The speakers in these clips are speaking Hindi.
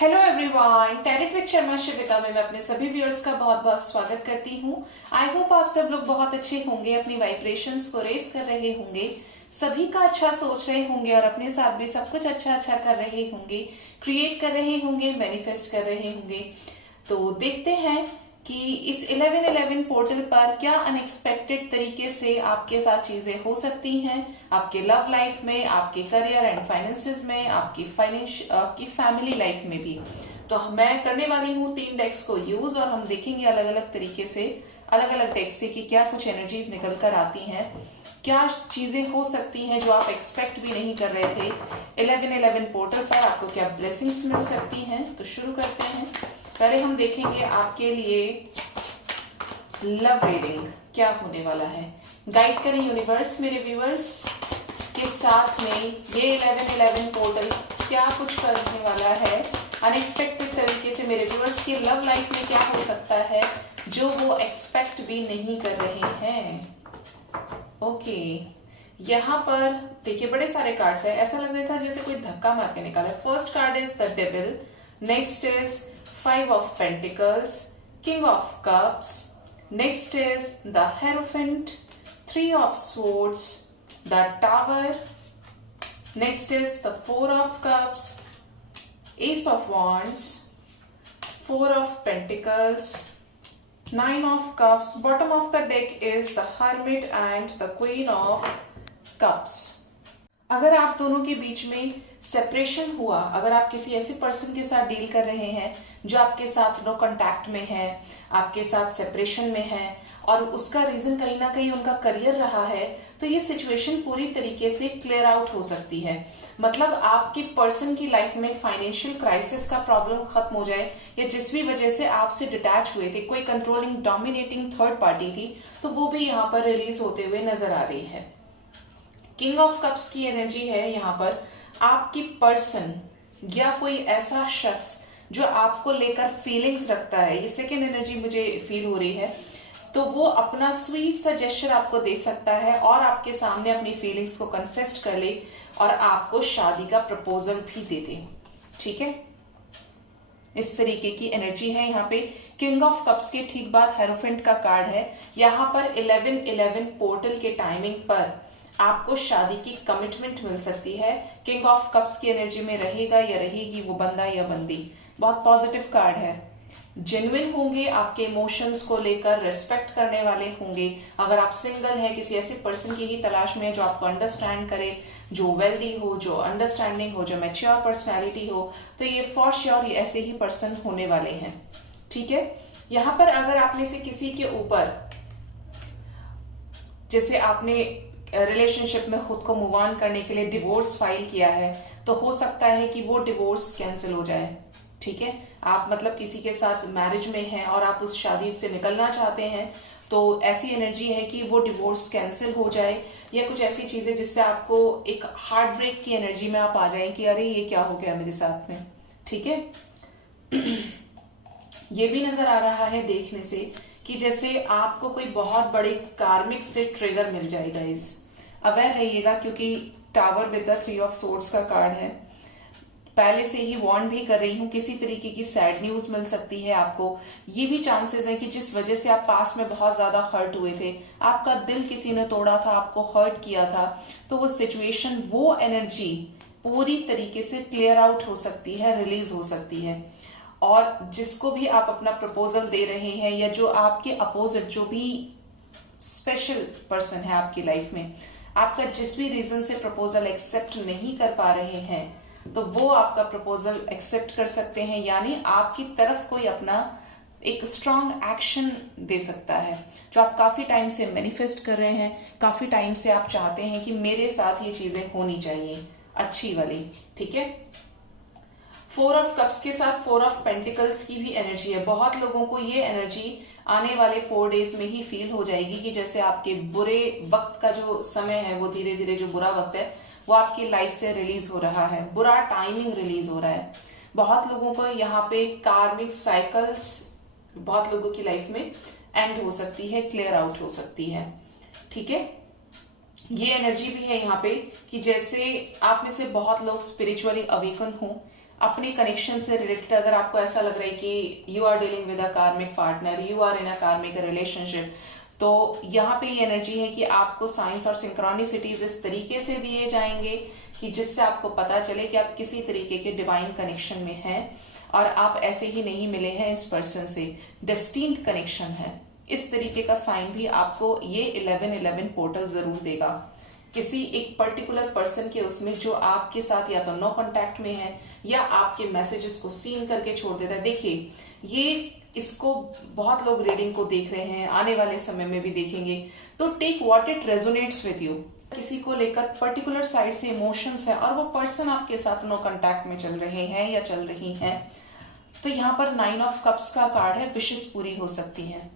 Hello everyone, tarot with Sharma Shivika में मैं अपने सभी व्यूअर्स का बहुत बहुत स्वागत करती हूँ। आई होप आप सब लोग बहुत अच्छे होंगे, अपनी वाइब्रेशंस को रेस कर रहे होंगे, सभी का अच्छा सोच रहे होंगे और अपने साथ भी सब कुछ अच्छा अच्छा कर रहे होंगे, क्रिएट कर रहे होंगे, मैनिफेस्ट कर रहे होंगे। तो देखते हैं कि इस 1111 पोर्टल पर क्या अनएक्सपेक्टेड तरीके से आपके साथ चीजें हो सकती हैं, आपके लव लाइफ में, आपके करियर एंड फाइनेंसेस में, आपकी फैमिली लाइफ में भी। तो मैं करने वाली हूँ 3 डेक्स को यूज और हम देखेंगे अलग अलग तरीके से, अलग अलग डेक्स से कि क्या कुछ एनर्जीज निकल कर आती हैं, क्या चीजें हो सकती हैं जो आप एक्सपेक्ट भी नहीं कर रहे थे। 1111 पोर्टल पर आपको क्या ब्लेसिंग्स मिल सकती हैं। तो शुरू करते हैं। पहले हम देखेंगे आपके लिए लव रीडिंग क्या होने वाला है। गाइड करें यूनिवर्स मेरे व्यूअर्स के साथ में ये 1111 पोर्टल क्या कुछ करने वाला है, अनएक्सपेक्टेड तरीके से मेरे व्यूअर्स की लव लाइफ में क्या हो सकता है जो वो एक्सपेक्ट भी नहीं कर रहे हैं। ओके, यहाँ पर देखिए बड़े सारे कार्ड्स है, ऐसा लग रहा था जैसे कोई धक्का मार के निकाला। First card is the devil, next is 5 of Pentacles, King of Cups, next is the Hierophant, 3 of Swords, the Tower, next is the 4 of Cups, Ace of Wands, 4 of Pentacles, 9 of Cups. Bottom of the deck is the Hermit and the Queen of Cups. अगर आप दोनों के बीच में सेपरेशन हुआ, अगर आप किसी ऐसे पर्सन के साथ डील कर रहे हैं जो आपके साथ नो कांटेक्ट में है, आपके साथ सेपरेशन में है और उसका रीजन कहीं ना कहीं उनका करियर रहा है, तो ये सिचुएशन पूरी तरीके से क्लियर आउट हो सकती है। मतलब आपके पर्सन की लाइफ में फाइनेंशियल क्राइसिस का प्रॉब्लम खत्म हो जाए, या जिस भी वजह से आपसे डिटैच हुए थे, कोई कंट्रोलिंग डोमिनेटिंग थर्ड पार्टी थी, तो वो भी यहाँ पर रिलीज होते हुए नजर आ रही है। किंग ऑफ कप्स की एनर्जी है यहाँ पर आपकी पर्सन या कोई ऐसा शख्स जो आपको लेकर फीलिंग्स रखता है, ये सेकेंड एनर्जी मुझे फील हो रही है। तो वो अपना स्वीट सा जेस्चर आपको दे सकता है और आपके सामने अपनी फीलिंग्स को कन्फेस्ट कर ले और आपको शादी का प्रपोजल भी दे दे। ठीक है, इस तरीके की एनर्जी है यहाँ पे। किंग ऑफ कप्स के ठीक बाद हेरोफेंट का कार्ड है। यहाँ पर 1111 पोर्टल के टाइमिंग पर आपको शादी की कमिटमेंट मिल सकती है। किंग ऑफ कप्स की एनर्जी में रहेगा या रहेगी वो बंदा या बंदी। बहुत पॉजिटिव कार्ड है। जेन्युइन होंगे, आपके इमोशंस को लेकर रिस्पेक्ट करने वाले होंगे। अगर आप सिंगल हैं, किसी ऐसे पर्सन की ही तलाश में है जो आपको अंडरस्टैंड करे, जो वेल्दी हो, जो अंडरस्टैंडिंग हो, जो मैच्योर पर्सनैलिटी हो, तो ये फॉर श्योर ऐसे ही पर्सन होने वाले हैं। ठीक है, यहाँ पर अगर आपने से किसी के ऊपर, जैसे आपने रिलेशनशिप में खुद को मूव ऑन करने के लिए डिवोर्स फाइल किया है, तो हो सकता है कि वो डिवोर्स कैंसिल हो जाए। ठीक है, आप मतलब किसी के साथ मैरिज में हैं और आप उस शादी से निकलना चाहते हैं, तो ऐसी एनर्जी है कि वो डिवोर्स कैंसिल हो जाए, या कुछ ऐसी चीजें जिससे आपको एक हार्ट ब्रेक की एनर्जी में आप आ जाए कि अरे ये क्या हो गया मेरे साथ में। ठीक है, ये भी नजर आ रहा है देखने से कि जैसे आपको कोई बहुत बड़े कार्मिक से ट्रिगर मिल जाएगा। इस अवेयर रहिएगा, क्योंकि tower with the 3 of swords का कार्ड है। पहले से ही वार्न भी कर रही हूं, किसी तरीके की सैड न्यूज मिल सकती है आपको। ये भी चांसेस है कि जिस वजह से आप पास में बहुत ज्यादा हर्ट हुए थे, आपका दिल किसी ने तोड़ा था, आपको हर्ट किया था, तो वो सिचुएशन, वो एनर्जी पूरी तरीके से क्लियर आउट हो सकती है, रिलीज हो सकती है। और जिसको भी आप अपना प्रपोजल दे रहे हैं, या जो आपके अपोजिट जो भी स्पेशल पर्सन है आपकी लाइफ में, आपका जिस भी रीजन से प्रपोजल एक्सेप्ट नहीं कर पा रहे हैं, तो वो आपका प्रपोजल एक्सेप्ट कर सकते हैं। यानी आपकी तरफ कोई अपना एक स्ट्रॉन्ग एक्शन दे सकता है, जो आप काफी टाइम से मैनिफेस्ट कर रहे हैं, काफी टाइम से आप चाहते हैं कि मेरे साथ ये चीजें होनी चाहिए, अच्छी वाली। ठीक है, 4 ऑफ कप्स के साथ 4 ऑफ पेंटिकल्स की भी एनर्जी है। बहुत लोगों को ये एनर्जी आने वाले 4 डेज में ही फील हो जाएगी कि जैसे आपके बुरे वक्त का जो समय है, वो धीरे धीरे जो बुरा वक्त है वो आपकी लाइफ से रिलीज हो रहा है, बुरा टाइमिंग रिलीज हो रहा है। बहुत लोगों को यहाँ पे कार्मिक साइकिल्स बहुत लोगों की लाइफ में एंड हो सकती है, क्लियर आउट हो सकती है। ठीक है, ये एनर्जी भी है यहाँ पे कि जैसे आप में से बहुत लोग स्पिरिचुअली अवेकन हो, अपने कनेक्शन से रिलेटेड अगर आपको ऐसा लग रहा है कि you are dealing with a karmic partner, you are in a karmic relationship, तो यहाँ पे ये एनर्जी है कि आपको साइंस और सिंक्रोनिसिटीज इस तरीके से दिए जाएंगे कि जिससे आपको पता चले कि आप किसी तरीके के डिवाइन कनेक्शन में हैं और आप ऐसे ही नहीं मिले हैं इस पर्सन से, डेस्टिन्ड कनेक्शन है। इस तरीके का साइन भी आपको ये 1111 पोर्टल जरूर देगा, किसी एक पर्टिकुलर पर्सन के उसमें जो आपके साथ या तो नो कांटेक्ट में है या आपके मैसेजेस को सीन करके छोड़ देता है। देखिए ये इसको बहुत लोग रीडिंग को देख रहे हैं, आने वाले समय में भी देखेंगे, तो take what it resonates with you. किसी को लेकर पर्टिकुलर साइड से इमोशंस है और वो पर्सन आपके साथ नो कांटेक्ट में चल रहे हैं या चल रही हैं, तो यहाँ पर 9 ऑफ कप्स का कार्ड है, विशेष पूरी हो सकती है।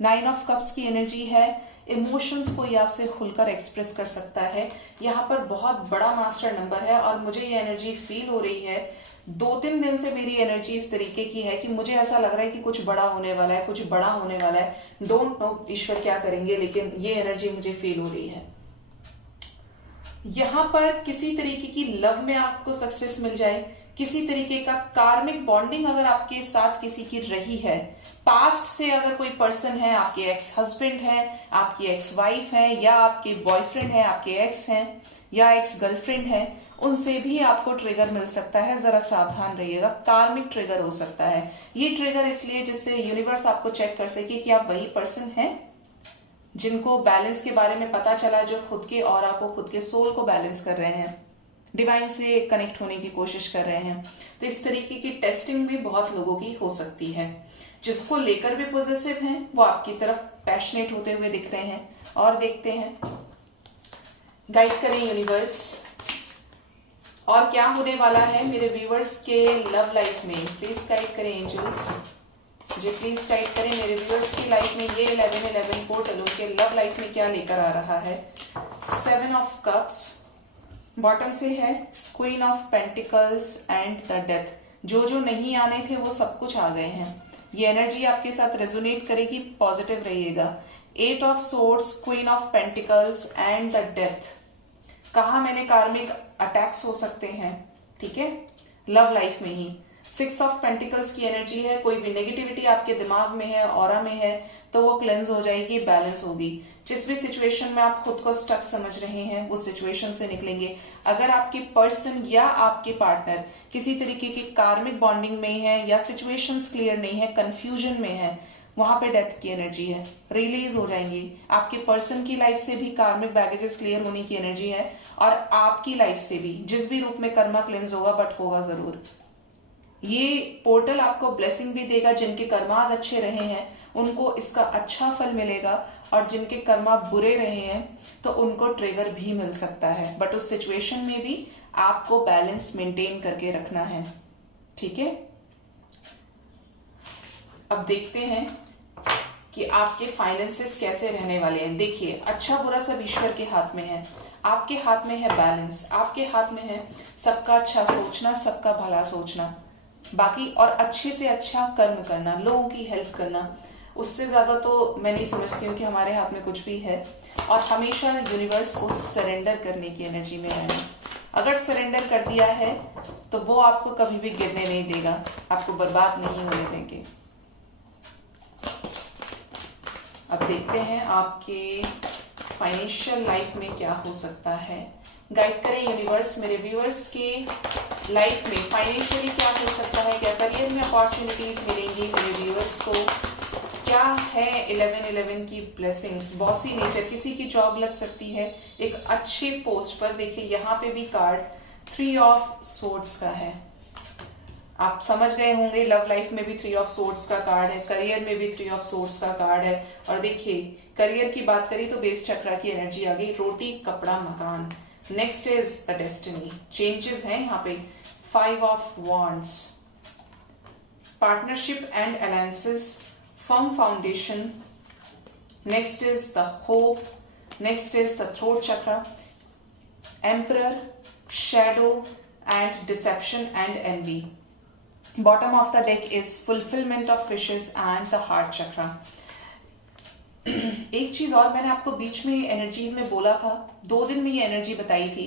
9 ऑफ कप्स की एनर्जी है, इमोशंस को ये आपसे खुलकर एक्सप्रेस कर सकता है। यहाँ पर बहुत बड़ा मास्टर नंबर है और मुझे ये एनर्जी फील हो रही है, 2-3 दिन से मेरी एनर्जी इस तरीके की है कि मुझे ऐसा लग रहा है कि कुछ बड़ा होने वाला है, कुछ बड़ा होने वाला है। डोंट नो ईश्वर क्या करेंगे, लेकिन ये एनर्जी मुझे फील हो रही है। यहाँ पर किसी तरीके की लव में आपको सक्सेस मिल जाए, किसी तरीके का कार्मिक बॉन्डिंग अगर आपके साथ किसी की रही है, पास्ट से अगर कोई पर्सन है, आपके एक्स हस्बैंड है, आपकी एक्स वाइफ है, या आपके बॉयफ्रेंड है, आपके एक्स हैं या एक्स गर्लफ्रेंड है, उनसे भी आपको ट्रिगर मिल सकता है। जरा सावधान रहिएगा, कार्मिक ट्रिगर हो सकता है। ये ट्रिगर इसलिए जिससे यूनिवर्स आपको चेक कर सके कि आप वही पर्सन हैं जिनको बैलेंस के बारे में पता चला, जो खुद के ऑरा को, खुद के सोल को बैलेंस कर रहे हैं, डिवाइन से कनेक्ट होने की कोशिश कर रहे हैं। तो इस तरीके की टेस्टिंग भी बहुत लोगों की हो सकती है। जिसको लेकर भी पॉजिटिव हैं वो आपकी तरफ पैशनेट होते हुए दिख रहे हैं। और देखते हैं, गाइड करें यूनिवर्स, और क्या होने वाला है मेरे व्यूअर्स के लव लाइफ में। प्लीज गाइड करें एंजल्स जी, प्लीज गाइड करें मेरे व्यूअर्स की लाइफ में ये 1111 पोर्टल उनके लव लाइफ में क्या लेकर आ रहा है। 7 ऑफ कप्स, बॉटम से है queen of pentacles and the death. जो जो नहीं आने थे वो सब कुछ आ गए हैं। ये एनर्जी आपके साथ रेजोनेट करेगी, पॉजिटिव रहिएगा। 8 of swords, queen of pentacles and the death. कहा मैंने कार्मिक अटैक्स हो सकते हैं, ठीक है, लव लाइफ में ही। 6 ऑफ पेंटिकल्स की एनर्जी है, कोई भी नेगेटिविटी आपके दिमाग में है, ऑरा में है, तो वो क्लेंस हो जाएगी, बैलेंस होगी। जिस भी सिचुएशन में आप खुद को स्टक समझ रहे हैं उस सिचुएशन से निकलेंगे। अगर आपके पर्सन या आपके पार्टनर किसी तरीके की कार्मिक बॉन्डिंग में है या सिचुएशंस क्लियर नहीं है, कंफ्यूजन में है, वहां पे डेथ की एनर्जी है, रिलीज हो जाएंगी। आपके पर्सन की लाइफ से भी कार्मिक बैगेजेस क्लियर होने की एनर्जी है और आपकी लाइफ से भी, जिस भी रूप में कर्मा क्लेंस होगा, बट होगा जरूर। ये पोर्टल आपको ब्लेसिंग भी देगा। जिनके कर्माज अच्छे रहे हैं उनको इसका अच्छा फल मिलेगा, और जिनके कर्मा बुरे रहे हैं तो उनको ट्रिगर भी मिल सकता है। बट उस सिचुएशन में भी आपको बैलेंस मेंटेन करके रखना है, ठीक है। अब देखते हैं कि आपके फाइनेंसेस कैसे रहने वाले हैं। देखिए, अच्छा बुरा सब ईश्वर के हाथ में है। आपके हाथ में है बैलेंस, आपके हाथ में है सबका अच्छा सोचना, सबका भला सोचना, बाकी और अच्छे से अच्छा कर्म करना, लोगों की हेल्प करना। उससे ज्यादा तो मैं नहीं समझती हूँ कि हमारे हाथ में कुछ भी है। और हमेशा यूनिवर्स को सरेंडर करने की एनर्जी में रहना। अगर सरेंडर कर दिया है तो वो आपको कभी भी गिरने नहीं देगा, आपको बर्बाद नहीं होने देंगे। अब देखते हैं आपके फाइनेंशियल लाइफ में क्या हो सकता है। गाइड करें यूनिवर्स मेरे व्यूअर्स के लाइफ में फाइनेंशियली क्या हो सकता है, क्या करियर में अपॉर्चुनिटीज मिलेंगी मेरे व्यूअर्स को, क्या है 1111 की ब्लेसिंग्स। बॉसी नेचर, किसी की जॉब लग सकती है एक अच्छे पोस्ट पर। देखिए यहाँ पे भी कार्ड 3 ऑफ सोर्ड्स का है, आप समझ गए होंगे। लव लाइफ में भी 3 ऑफ सोर्ड्स का कार्ड है, करियर में भी 3 ऑफ सोर्ड्स का कार्ड है। और देखिए करियर की बात करी तो बेस चक्रा की एनर्जी आ गई, रोटी कपड़ा मकान। Next is the destiny, changes हैं यहाँ पे। 5 of wands, partnership and alliances, firm foundation. Next is the hope, next is the throat chakra, emperor, shadow and deception and envy. Bottom of the deck is fulfillment of wishes and the heart chakra. एक चीज और मैंने आपको बीच में एनर्जीज में बोला था, 2 दिन में ये एनर्जी बताई थी।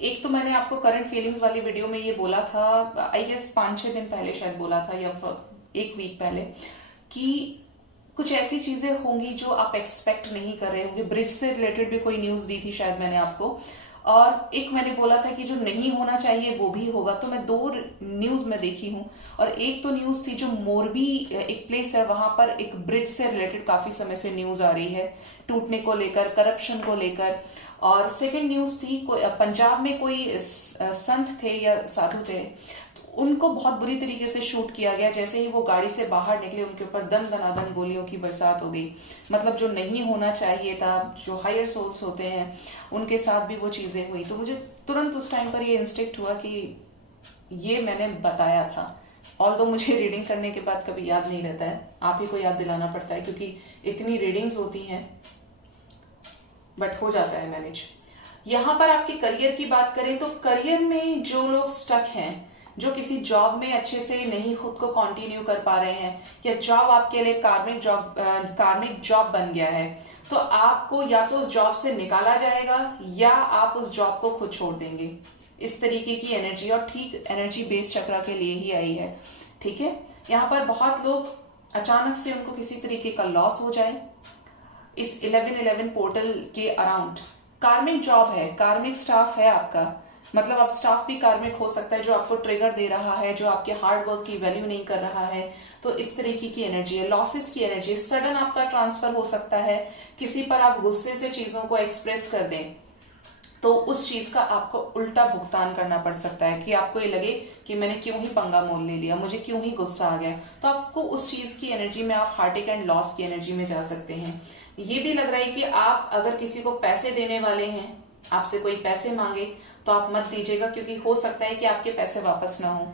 एक तो मैंने आपको करंट फीलिंग्स वाली वीडियो में ये बोला था, आई गेस 5-6 दिन पहले शायद बोला था, या 1 वीक पहले, कि कुछ ऐसी चीजें होंगी जो आप एक्सपेक्ट नहीं कर रहे होंगे। ब्रिज से रिलेटेड भी कोई न्यूज दी थी शायद मैंने आपको, और एक मैंने बोला था कि जो नहीं होना चाहिए वो भी होगा। तो मैं 2 न्यूज में देखी हूँ, और एक तो न्यूज थी जो मोरबी एक प्लेस है, वहां पर एक ब्रिज से रिलेटेड काफी समय से न्यूज आ रही है, टूटने को लेकर, करप्शन को लेकर। और सेकंड न्यूज थी पंजाब में कोई संत थे या साधु थे, उनको बहुत बुरी तरीके से शूट किया गया। जैसे ही वो गाड़ी से बाहर निकले, उनके ऊपर दन दनादन गोलियों की बरसात हो गई। मतलब जो नहीं होना चाहिए था, जो हायर सोल्स होते हैं उनके साथ भी वो चीजें हुई। तो मुझे तुरंत उस टाइम पर ये इंस्टिक्ट हुआ कि ये मैंने बताया था। ऑल्दो मुझे रीडिंग करने के बाद कभी याद नहीं रहता है, आप ही को याद दिलाना पड़ता है, क्योंकि इतनी रीडिंग्स होती हैं, बट हो जाता है मैनेज। यहाँ पर आपके करियर की बात करें तो करियर में जो लोग स्टक हैं, जो किसी जॉब में अच्छे से नहीं खुद को कंटिन्यू कर पा रहे हैं, या जॉब आपके लिए कार्मिक जॉब बन गया है, तो आपको या तो उस जॉब से निकाला जाएगा या आप उस जॉब को खुद छोड़ देंगे। इस तरीके की एनर्जी, और ठीक एनर्जी बेस चक्रा के लिए ही आई है। ठीक है, यहाँ पर बहुत लोग अचानक से उनको किसी तरीके का लॉस हो जाए। इस 1111 पोर्टल के अराउंड कार्मिक जॉब है, कार्मिक स्टाफ है आपका, मतलब अब स्टाफ भी कार्मिक हो सकता है जो आपको ट्रिगर दे रहा है, जो आपके हार्ड वर्क की वैल्यू नहीं कर रहा है। तो इस तरीके की एनर्जी है, लॉसेस की एनर्जी। सडन आपका ट्रांसफर हो सकता है, किसी पर आप गुस्से से चीजों को एक्सप्रेस कर दें तो उस चीज का आपको उल्टा भुगतान करना पड़ सकता है, कि आपको ये लगे कि मैंने क्यों ही पंगा मोल ले लिया, मुझे क्यों ही गुस्सा आ गया। तो आपको उस चीज की एनर्जी में, आप हार्ट एंड लॉस की एनर्जी में जा सकते हैं। ये भी लग रहा है कि आप अगर किसी को पैसे देने वाले हैं, आपसे कोई पैसे मांगे, तो आप मत दीजिएगा, क्योंकि हो सकता है कि आपके पैसे वापस ना हो,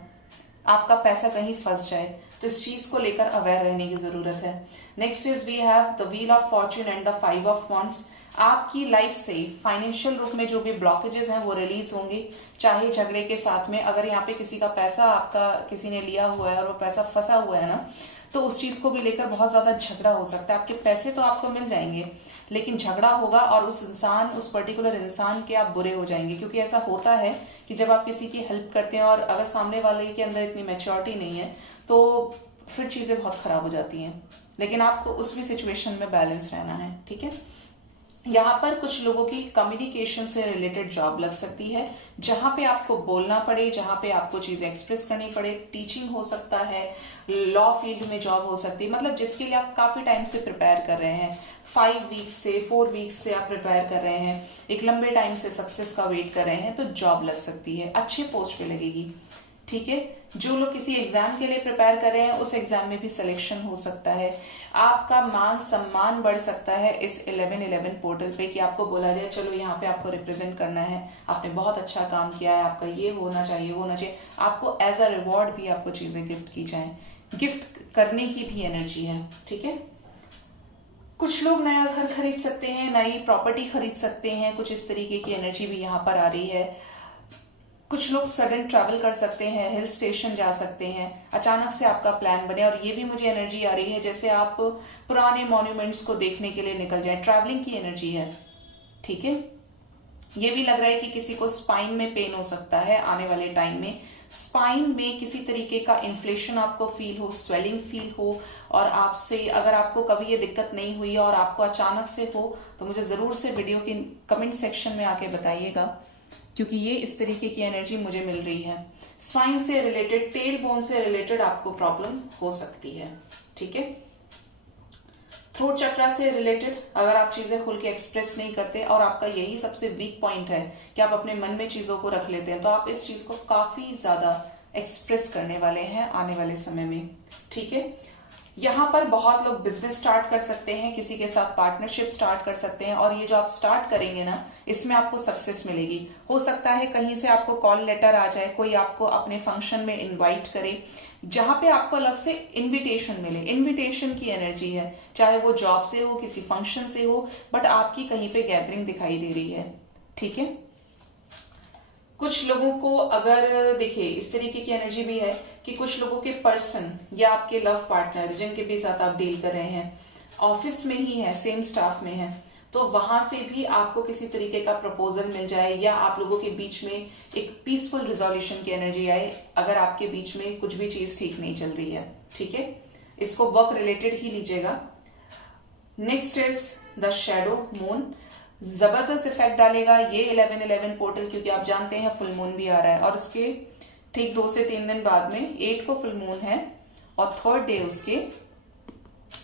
आपका पैसा कहीं फंस जाए। तो इस चीज को लेकर अवेयर रहने की जरूरत है। Next is we have the wheel of fortune and the 5 of wands. आपकी लाइफ से फाइनेंशियल रूप में जो भी ब्लॉकेजेस हैं वो रिलीज होंगे, चाहे झगड़े के साथ में। अगर यहाँ पे किसी का पैसा आपका किसी ने लिया हुआ है और वो पैसा फंसा हुआ है ना, तो उस चीज को भी लेकर बहुत ज्यादा झगड़ा हो सकता है। आपके पैसे तो आपको मिल जाएंगे, लेकिन झगड़ा होगा और उस पर्टिकुलर इंसान के आप बुरे हो जाएंगे। क्योंकि ऐसा होता है कि जब आप किसी की हेल्प करते हैं और अगर सामने वाले के अंदर इतनी मैच्योरिटी नहीं है, तो फिर चीजें बहुत खराब हो जाती हैं। लेकिन आपको उस भी सिचुएशन में बैलेंस रहना है। ठीक है, यहाँ पर कुछ लोगों की कम्युनिकेशन से रिलेटेड जॉब लग सकती है, जहां पे आपको बोलना पड़े, जहां पे आपको चीजें एक्सप्रेस करनी पड़े। टीचिंग हो सकता है, लॉ फील्ड में जॉब हो सकती है, मतलब जिसके लिए आप काफी टाइम से प्रिपेयर कर रहे हैं, 5 वीक्स से 4 वीक्स से आप प्रिपेयर कर रहे हैं, एक लंबे टाइम से सक्सेस का वेट कर रहे हैं, तो जॉब लग सकती है, अच्छे पोस्ट पे लगेगी। ठीक है, जो लोग किसी एग्जाम के लिए प्रिपेयर कर रहे हैं, उस एग्जाम में भी सिलेक्शन हो सकता है। आपका मान सम्मान बढ़ सकता है इस 1111 पोर्टल पे, कि आपको बोला जाए चलो यहाँ पे आपको रिप्रेजेंट करना है, आपने बहुत अच्छा काम किया है, आपका ये होना चाहिए, वो होना चाहिए। आपको एज अ रिवॉर्ड भी आपको चीजें गिफ्ट की जाए, गिफ्ट करने की भी एनर्जी है। ठीक है, कुछ लोग नया घर खरीद सकते हैं, नई प्रॉपर्टी खरीद सकते हैं, कुछ इस तरीके की एनर्जी भी यहाँ पर आ रही है। कुछ लोग सडन ट्रैवल कर सकते हैं, हिल स्टेशन जा सकते हैं, अचानक से आपका प्लान बने। और ये भी मुझे एनर्जी आ रही है जैसे आप पुराने मॉन्यूमेंट्स को देखने के लिए निकल जाए, ट्रैवलिंग की एनर्जी है। ठीक है, ये भी लग रहा है कि किसी को स्पाइन में पेन हो सकता है आने वाले टाइम में, स्पाइन में किसी तरीके का इन्फ्लेशन आपको फील हो, स्वेलिंग फील हो। और आपसे अगर आपको कभी ये दिक्कत नहीं हुई और आपको अचानक से हो, तो मुझे जरूर से वीडियो के कमेंट सेक्शन में आके बताइएगा, क्योंकि ये इस तरीके की एनर्जी मुझे मिल रही है। स्पाइन से रिलेटेड, टेल बोन से रिलेटेड आपको प्रॉब्लम हो सकती है। ठीक है, थ्रोट चक्रा से रिलेटेड अगर आप चीजें खुल के एक्सप्रेस नहीं करते और आपका यही सबसे वीक पॉइंट है कि आप अपने मन में चीजों को रख लेते हैं, तो आप इस चीज को काफी ज्यादा एक्सप्रेस करने वाले हैं आने वाले समय में। ठीक है, यहाँ पर बहुत लोग बिजनेस स्टार्ट कर सकते हैं, किसी के साथ पार्टनरशिप स्टार्ट कर सकते हैं, और ये जो आप स्टार्ट करेंगे ना, इसमें आपको सक्सेस मिलेगी। हो सकता है कहीं से आपको कॉल लेटर आ जाए, कोई आपको अपने फंक्शन में इनवाइट करे, जहां पे आपको अलग से इनविटेशन मिले। इनविटेशन की एनर्जी है, चाहे वो जॉब से हो, किसी फंक्शन से हो, बट आपकी कहीं पे गैदरिंग दिखाई दे रही है। ठीक है, कुछ लोगों को अगर देखिए इस तरीके की एनर्जी भी है कि कुछ लोगों के पर्सन या आपके लव पार्टनर जिनके भी साथ आप डील कर रहे हैं, ऑफिस में ही है, सेम स्टाफ में है, तो वहां से भी आपको किसी तरीके का प्रपोजल मिल जाए या आप लोगों के बीच में एक पीसफुल रिजोल्यूशन की एनर्जी आए, अगर आपके बीच में कुछ भी चीज ठीक नहीं चल रही है। ठीक है, इसको वर्क रिलेटेड ही लीजिएगा। Next is the shadow moon. जबरदस्त इफेक्ट डालेगा ये 11-11 पोर्टल, क्योंकि आप जानते हैं फुल मून भी आ रहा है और उसके ठीक 2 से 3 दिन बाद में 8 को फुल मून है और थर्ड डे उसके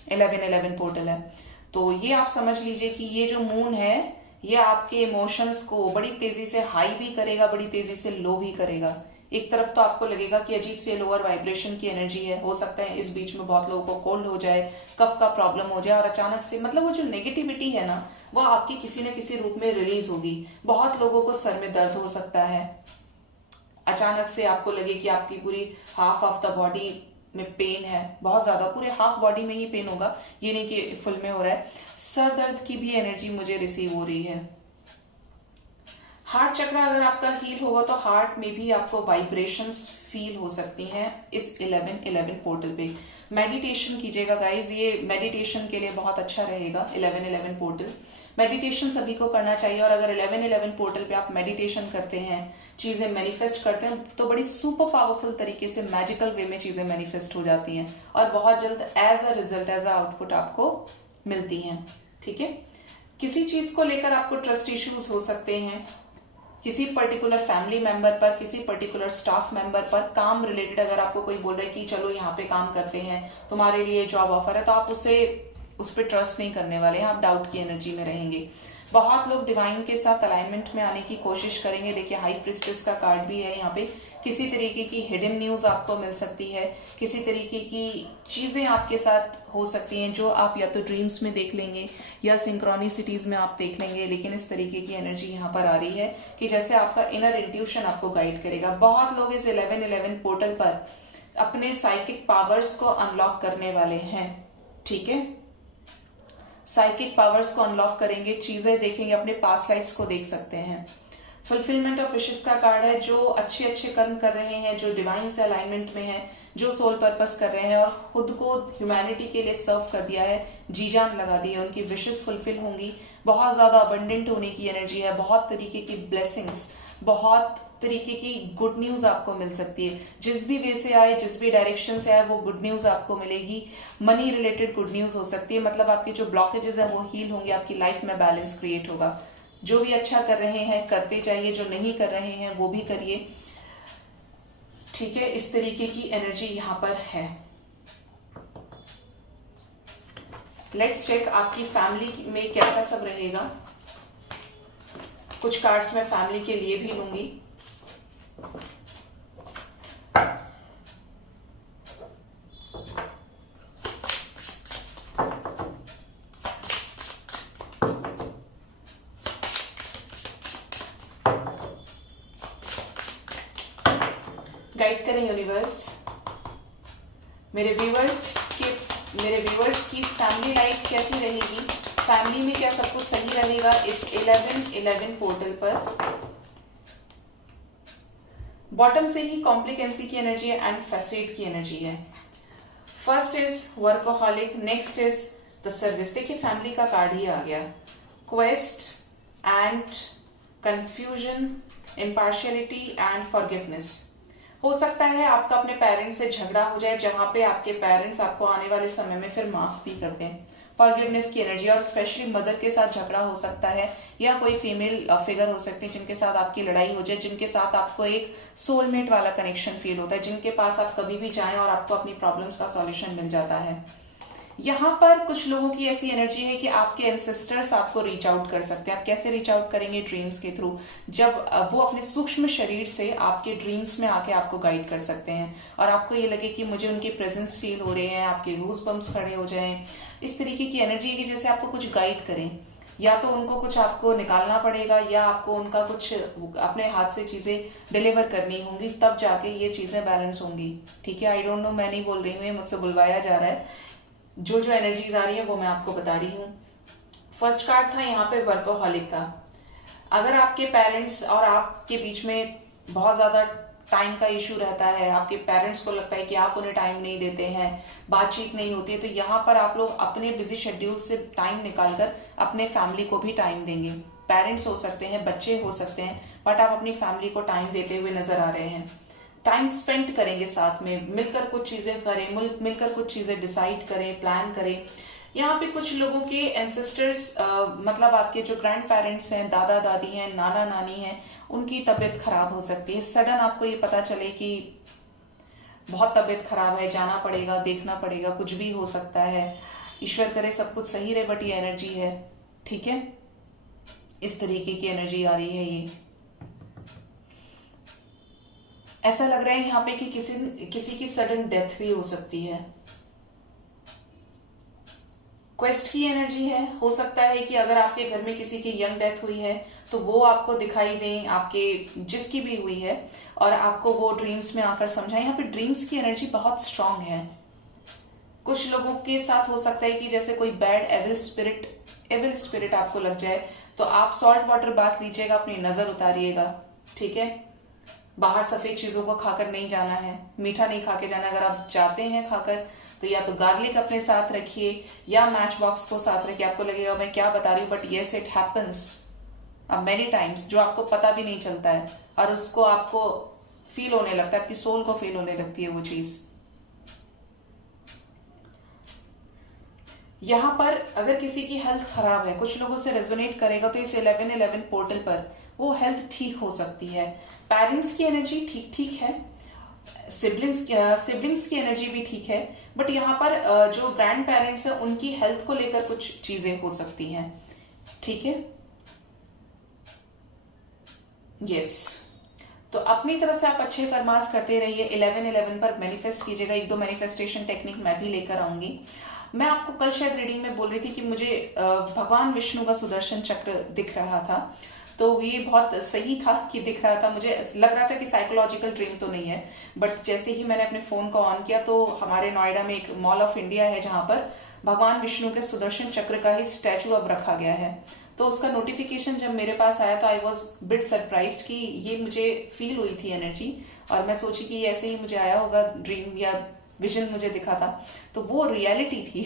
11-11 पोर्टल है। तो ये आप समझ लीजिए कि ये जो मून है ये आपके इमोशंस को बड़ी तेजी से हाई भी करेगा, बड़ी तेजी से लो भी करेगा। एक तरफ तो आपको लगेगा कि अजीब से लोअर वाइब्रेशन की एनर्जी है, हो सकता है इस बीच में बहुत लोगों को कोल्ड हो जाए, कफ का प्रॉब्लम हो जाए और अचानक से मतलब वो जो नेगेटिविटी है ना वो आपकी किसी न किसी रूप में रिलीज होगी। बहुत लोगों को सर में दर्द हो सकता है, अचानक से आपको लगे कि आपकी पूरी हाफ ऑफ द बॉडी में पेन है, बहुत ज्यादा पूरे हाफ बॉडी में ही पेन होगा, ये नहीं कि फुल में हो रहा है। सर दर्द की भी एनर्जी मुझे रिसीव हो रही है। हार्ट चक्रा अगर आपका हील होगा तो हार्ट में भी आपको वाइब्रेशंस फील हो सकती हैं इस 11-11 पोर्टल पे। मेडिटेशन कीजिएगा गाइज, ये मेडिटेशन के लिए बहुत अच्छा रहेगा 11-11 पोर्टल। मेडिटेशन सभी को करना चाहिए और अगर 11-11 पोर्टल पे आप मेडिटेशन करते हैं, चीजें मैनिफेस्ट करते हैं तो बड़ी सुपर पावरफुल तरीके से मैजिकल वे में चीजें मैनिफेस्ट हो जाती हैं और बहुत जल्द as a result, as a output आपको मिलती हैं। ठीक है, किसी चीज को लेकर आपको ट्रस्ट इश्यूज हो सकते हैं, किसी पर्टिकुलर फैमिली मेंबर पर, किसी पर्टिकुलर स्टाफ मेंबर पर, काम रिलेटेड अगर आपको कोई बोल रहा है कि चलो यहाँ पे काम करते हैं, तुम्हारे लिए जॉब ऑफर है, तो आप उस पर ट्रस्ट नहीं करने वाले हैं, आप डाउट की एनर्जी में रहेंगे। बहुत लोग डिवाइन के साथ अलाइनमेंट में आने की कोशिश करेंगे। देखिए हाई प्रिस्टेस का कार्ड भी है यहाँ पे। किसी तरीके की हिडन न्यूज आपको मिल सकती है, किसी तरीके की चीजें आपके साथ हो सकती हैं जो आप या तो ड्रीम्स में देख लेंगे या सिंक्रोनिसिटीज में आप देख लेंगे। लेकिन इस तरीके की एनर्जी यहाँ पर आ रही है कि जैसे आपका इनर इंट्यूशन आपको गाइड करेगा। बहुत लोग इस 11-11 पोर्टल पर अपने साइकिक पावर्स को अनलॉक करने वाले हैं। ठीक है, साइकिक पावर्स को अनलॉक करेंगे, चीजें देखेंगे, अपने पास्ट लाइफ्स को देख सकते हैं। फुलफिलमेंट ऑफ विशेस का कार्ड है। जो अच्छे अच्छे कर्म कर रहे हैं, जो डिवाइन से अलाइनमेंट में है, जो सोल पर्पस कर रहे हैं और खुद को ह्यूमैनिटी के लिए सर्व कर दिया है, जी जान लगा दी है, उनकी विशेस फुलफिल होंगी। बहुत ज्यादा अबंडेंट होने की एनर्जी है, बहुत तरीके की ब्लेसिंग्स, बहुत तरीके की गुड न्यूज आपको मिल सकती है। जिस भी वे से आए, जिस भी डायरेक्शन से आए, वो गुड न्यूज आपको मिलेगी। मनी रिलेटेड गुड न्यूज हो सकती है, मतलब आपके जो ब्लॉकेजेस है वो हील होंगे, आपकी लाइफ में बैलेंस क्रिएट होगा। जो भी अच्छा कर रहे हैं करते जाइए, जो नहीं कर रहे हैं वो भी करिए। ठीक है, इस तरीके की एनर्जी यहां पर है। लेट्स चेक आपकी फैमिली में कैसा सब रहेगा। कुछ कार्ड्स मैं फैमिली के लिए भी लूंगी। गाइड करें यूनिवर्स, मेरे व्यूवर्स की फैमिली लाइफ कैसी रहेगी, फैमिली में क्या सब कुछ सही रहेगा इस 11-11 पोर्टल पर। बॉटम से ही कॉम्प्लिकेंसी की एनर्जी है एंड फैसेट की एनर्जी है। First is workaholic, next is the service. देखिए फैमिली का कार्ड ही आ गया, quest and confusion, impartiality and forgiveness. हो सकता है आपका अपने पेरेंट्स से झगड़ा हो जाए, जहां पे आपके पेरेंट्स आपको आने वाले समय में फिर माफ भी कर दें। फॉरगिवनेस की एनर्जी, और स्पेशली मदर के साथ झगड़ा हो सकता है या कोई फीमेल फिगर हो सकती है जिनके साथ आपकी लड़ाई हो जाए, जिनके साथ आपको एक सोलमेट वाला कनेक्शन फील होता है, जिनके पास आप कभी भी जाएं और आपको अपनी प्रॉब्लम्स का सॉल्यूशन मिल जाता है। यहाँ पर कुछ लोगों की ऐसी एनर्जी है कि आपके एंसेस्टर्स आपको रीच आउट कर सकते हैं। आप कैसे रीच आउट करेंगे? ड्रीम्स के थ्रू, जब वो अपने सूक्ष्म शरीर से आपके ड्रीम्स में आके आपको गाइड कर सकते हैं और आपको ये लगे कि मुझे उनकी प्रेजेंस फील हो रहे हैं, आपके गूज बम्स खड़े हो जाएं। इस तरीके की एनर्जी है कि जैसे आपको कुछ गाइड करें, या तो उनको कुछ आपको निकालना पड़ेगा या आपको उनका कुछ अपने हाथ से चीजें डिलीवर करनी होंगी, तब जाके ये चीजें बैलेंस होंगी। ठीक है, आई डोंट नो, मैं नहीं बोल रही हूँ, मुझसे बुलवाया जा रहा है। जो जो एनर्जीज आ रही है वो मैं आपको बता रही हूँ। फर्स्ट कार्ड था यहाँ पे वर्कोहॉलिक का। अगर आपके पेरेंट्स और आपके बीच में बहुत ज्यादा टाइम का इशू रहता है, आपके पेरेंट्स को लगता है कि आप उन्हें टाइम नहीं देते हैं, बातचीत नहीं होती है, तो यहाँ पर आप लोग अपने बिजी शेड्यूल से टाइम निकालकर अपने फैमिली को भी टाइम देंगे। पेरेंट्स हो सकते हैं, बच्चे हो सकते हैं, बट आप अपनी फैमिली को टाइम देते हुए नजर आ रहे हैं। टाइम स्पेंड करेंगे साथ में, मिलकर कुछ चीजें करें, मिलकर कुछ चीजें डिसाइड करें, प्लान करें। यहाँ पे कुछ लोगों के एंसेस्टर्स मतलब आपके जो ग्रैंड पेरेंट्स हैं, दादा दादी हैं, नाना नानी हैं, उनकी तबीयत खराब हो सकती है। सडन आपको ये पता चले कि बहुत तबीयत खराब है, जाना पड़ेगा, देखना पड़ेगा, कुछ भी हो सकता है। ईश्वर करे सब कुछ सही रहे, बट ये एनर्जी है, ठीक है, इस तरीके की एनर्जी आ रही है। ये ऐसा लग रहा है यहाँ पे कि किसी की सडन डेथ भी हो सकती है। क्वेस्ट की एनर्जी है। हो सकता है कि अगर आपके घर में किसी की यंग डेथ हुई है तो वो आपको दिखाई दें, आपके जिसकी भी हुई है, और आपको वो ड्रीम्स में आकर समझाएं। यहाँ पे ड्रीम्स की एनर्जी बहुत स्ट्रांग है। कुछ लोगों के साथ हो सकता है कि जैसे कोई बैड एविल स्पिरिट आपको लग जाए, तो आप सॉल्ट वाटर बाथ लीजिएगा, अपनी नजर उतारिएगा, ठीक है। बाहर सफेद चीजों को खाकर नहीं जाना है, मीठा नहीं खा के जाना। अगर आप जाते हैं खाकर तो या तो गार्लिक अपने साथ रखिए या मैच बॉक्स को साथ रखिए। आपको लगेगा मैं क्या बता रही हूँ, but yes it happens many times, जो आपको पता भी नहीं चलता है और उसको आपको फील होने लगता है, आपकी सोल को फील होने लगती है वो चीज। यहाँ पर अगर किसी की हेल्थ खराब है, कुछ लोगों से रेजोनेट करेगा तो इस 1111 पोर्टल पर वो हेल्थ ठीक हो सकती है। पेरेंट्स की एनर्जी ठीक ठीक है, सिबलिंग्स की एनर्जी भी ठीक है, बट यहाँ पर जो ग्रैंड पेरेंट्स है उनकी हेल्थ को लेकर कुछ चीजें हो सकती हैं, ठीक है। यस, तो अपनी तरफ से आप अच्छे कर्मास करते रहिए। 1111 पर मैनिफेस्ट कीजिएगा। एक दो मैनिफेस्टेशन टेक्निक मैं भी लेकर आऊंगी। मैं आपको कल शायद रीडिंग में बोल रही थी कि मुझे भगवान विष्णु का सुदर्शन चक्र दिख रहा था, तो ये बहुत सही था कि दिख रहा था। मुझे लग रहा था कि साइकोलॉजिकल ड्रीम तो नहीं है, बट जैसे ही मैंने अपने फोन को ऑन किया तो हमारे नोएडा में एक मॉल ऑफ इंडिया है जहां पर भगवान विष्णु के सुदर्शन चक्र का ही स्टैचू अब रखा गया है। तो उसका नोटिफिकेशन जब मेरे पास आया तो आई वॉज बिट सरप्राइज्ड कि ये मुझे फील हुई थी एनर्जी, और मैं सोची कि ऐसे ही मुझे आया होगा ड्रीम या विजन मुझे दिखा था, तो वो रियलिटी थी।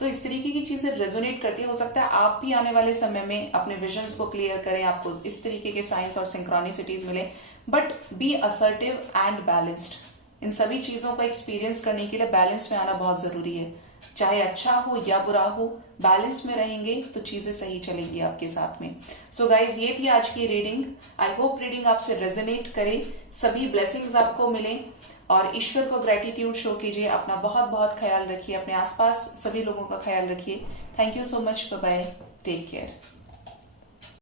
तो इस तरीके की चीजें रेजोनेट करती है। हो सकता है आप भी आने वाले समय में अपने विजन्स को क्लियर करें, आपको इस तरीके के साइंस और सिंक्रोनिसिटीज मिले, but be assertive and balanced. इन सभी चीजों को एक्सपीरियंस करने के लिए बैलेंस में आना बहुत जरूरी है। चाहे अच्छा हो या बुरा हो, बैलेंस में रहेंगे तो चीजें सही चलेंगी आपके साथ में। सो गाइज, ये थी आज की रीडिंग। आई होप रीडिंग आपसे रेजोनेट करे, सभी ब्लेसिंग्स आपको मिले, और ईश्वर को ग्रेटिट्यूड शो कीजिए। अपना बहुत बहुत ख्याल रखिए, अपने आसपास सभी लोगों का ख्याल रखिए। Thank you so much, bye bye, take care.